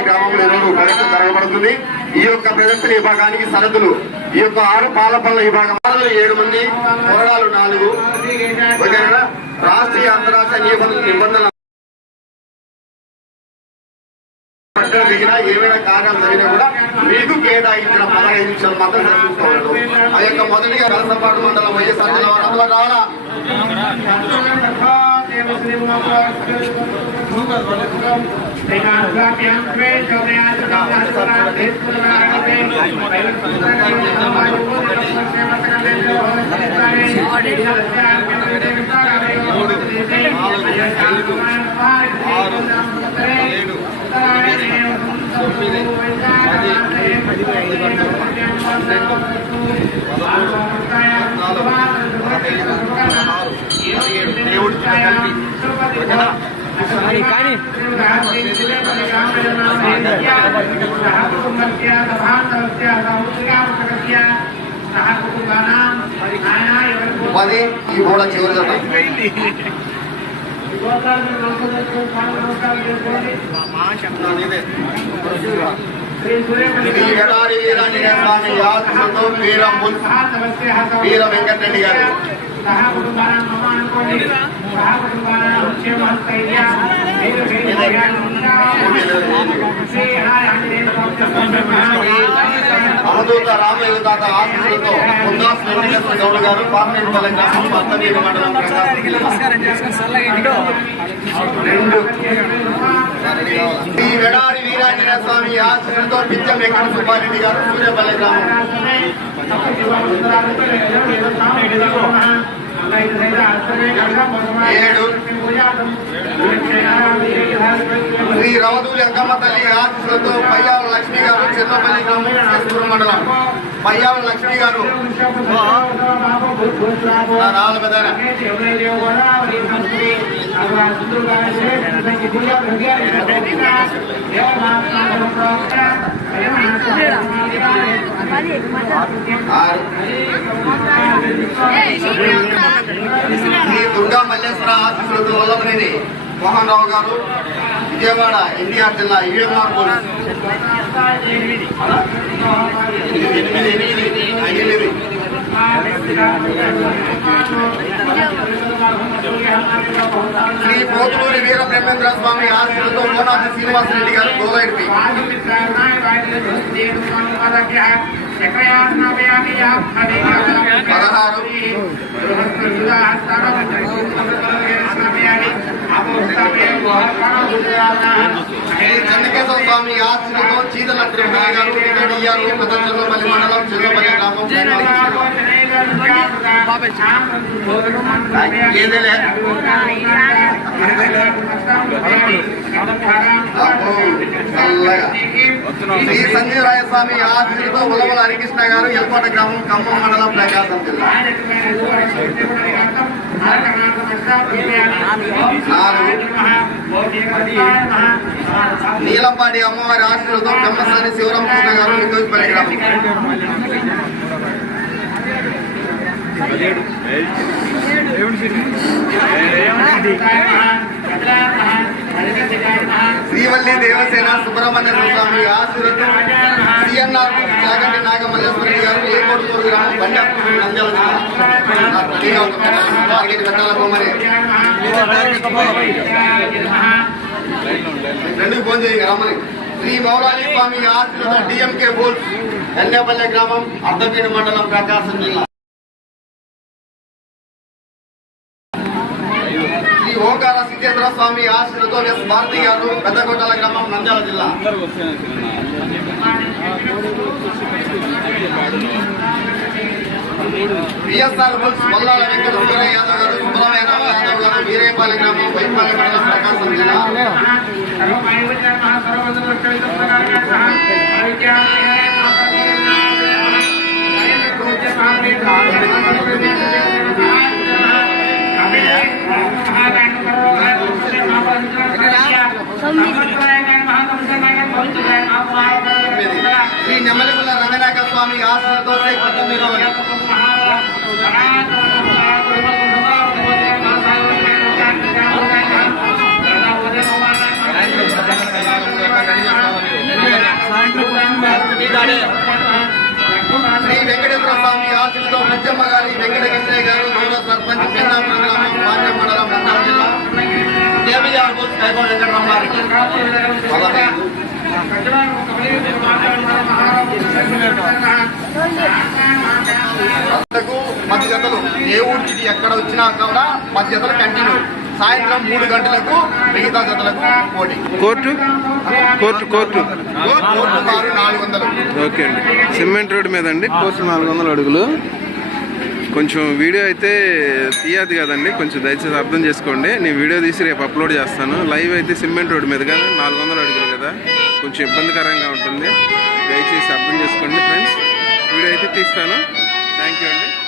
చెన్నపల్లి గ్రామంలో ఈరోజు ప్రదర్శన జరగబడుతుంది. ఈ యొక్క ప్రదర్శన విభాగానికి సరదులు ఈ యొక్క ఆరు పాల విభాగం. ఏడు మంది కొరడాలు నాలుగు. ఓకేనా? రాష్ట్రీయ అంతరాష్ట్ర నిబంధన నిబంధనలు పట్టణ దిగినా ఏమైనా కారణాలు జరిగినా కూడా మీకు కేటాయించిన పదహైదు నిమిషాలు మాత్రం దర్శించుకోగలరు ఆ యొక్క మొదటిగా కలసపాటు మండలం వైఎస్ఆర్ జిల్లా వారు అందులో రావాలా కానీ పది ఈ గోడ చివరి జత శ్రీ ఎడారి వీరాంజనేయ సహా కుటుంబాలను వీర మున్- వీర వెంకటరెడ్డి గారు అవధూత రామయ్య తాత ఆశీస్సులతో ముందాస్ వెంకటేశ్వర గౌడ్ గారు పార్లమెంట్ పల్లె గ్రామం పత్తవీరు మండలం ప్రకాశం శ్రీ వెడారి వీరాంజనేయ స్వామి ఆశీస్సులతో పిచ్చం వెంకట సుబ్బారెడ్డి గారు సూర్యపల్లె గ్రామం. ఏడు శ్రీ రవదూలి అంకమ్మ తల్లి ఆశీస్సులతో పయ్యాల లక్ష్మి గారు చిన్నపల్లి గ్రామం కేశపురం మండలం పయ్యాల లక్ష్మి గారు రాళ్ళ ఆరు ఆశీస్సులతో వల్లభనేని మోహన్ రావు గారు విజయవాడ ఎన్టీఆర్ జిల్లా యుఎంఆర్ పోలీస్ శ్రీ పోతులూరి వీర బ్రహ్మేంద్ర స్వామి ఆశీస్సులతో మోనాథి శ్రీనివాసరెడ్డి గారు గోలైడ్పి పదహారు శ్రీ చెన్నకేశ్వర స్వామి ఆశీస్సులతో చీదల తిరుమల గారు టికెట్ ఇయ్యారు పెద్ద చెల్లపల్లి మండలం చెల్లపల్లి గ్రామం ఏదేలే అబ్బో, చల్లగా. శ్రీ సంజీవరాయ స్వామి ఆశీస్సులతో ఉలవల హరికృష్ణ గారు ఎల్పాట గ్రామం ఖమ్మం మండలం ప్రకాశం జిల్లా నీలంపాటి అమ్మవారి ఆశీస్సులతో బ్రహ్మసాని శివరామకృష్ణ గారు నికోజ్పల్లి గ్రామం శ్రీవల్లి దేవసేన సుబ్రహ్మణ్య స్వామి ఆశీర్వతో సిఎన్ఆర్ జాగంటి నాగమల్లేశ్వరి గారు ఏ కోడుకూరు గ్రామం బండాపూర్ నంద్యాల జిల్లా మార్కెట్ పెట్టాల బొమ్మని రెండు ఫోన్ చేయి రమ్మని శ్రీ మౌలాలి స్వామి ఆశీర్వతో డిఎంకే బోల్స్ ఎన్నేపల్లె గ్రామం అర్ధపేట మండలం ప్రకాశం జిల్లా శ్రీ ఓంకార సిద్ధేశ్వర స్వామి ఆశీర్వతో ఎస్ భారతి గారు పెద్దకోటల గ్రామం నంద్యాల జిల్లా. విఎస్ఆర్ బుల్స్ మల్లాల వెంకట సూర్య యాదవ్ గారు సుబ్రహ్మణ్య యాదవ్ గారు వీరేపాలి గ్రామం వైపాలి మండలం ప్రకాశం జిల్లా. శ్రీ నెమ్మలిపుల్ల రంగనాయక స్వామి ఆశీర్వతో పంతొమ్మిది శ్రీ వెంకటేశ్వర స్వామి ఆశీస్సుతో ముచ్చమ్మ గారి వెంకటకృష్ణయ్య గారు గౌరవ సర్పంచ్ పెన్నాపురం గ్రామం పాండ్య మండలం నంద్యాల జిల్లా జతలు. ఏ ఊరికి ఎక్కడ వచ్చినా కూడా జతలు కంటిన్యూ సాయంత్రం మూడు గంటలకు మిగతా జతలకు పోటీ. కోర్టు? కోర్టు కోర్టు. కోర్టు కారు నాలుగు వందలు. ఓకే అండి. సిమెంట్ రోడ్ మీద అండి. కోర్టు నాలుగు వందల అడుగులు. కొంచెం వీడియో అయితే తీయదు కదండి. కొంచెం దయచేసి అర్థం చేసుకోండి. నేను వీడియో తీసి రేపు అప్లోడ్ చేస్తాను. లైవ్ అయితే సిమెంట్ రోడ్ మీద కానీ నాలుగు వందల అడుగులు. కదా? కొంచెం ఇబ్బందికరంగా ఉంటుంది. దయచేసి అర్థం చేసుకోండి ఫ్రెండ్స్. వీడియో అయితే తీస్తాను. థ్యాంక్ యూ అండి.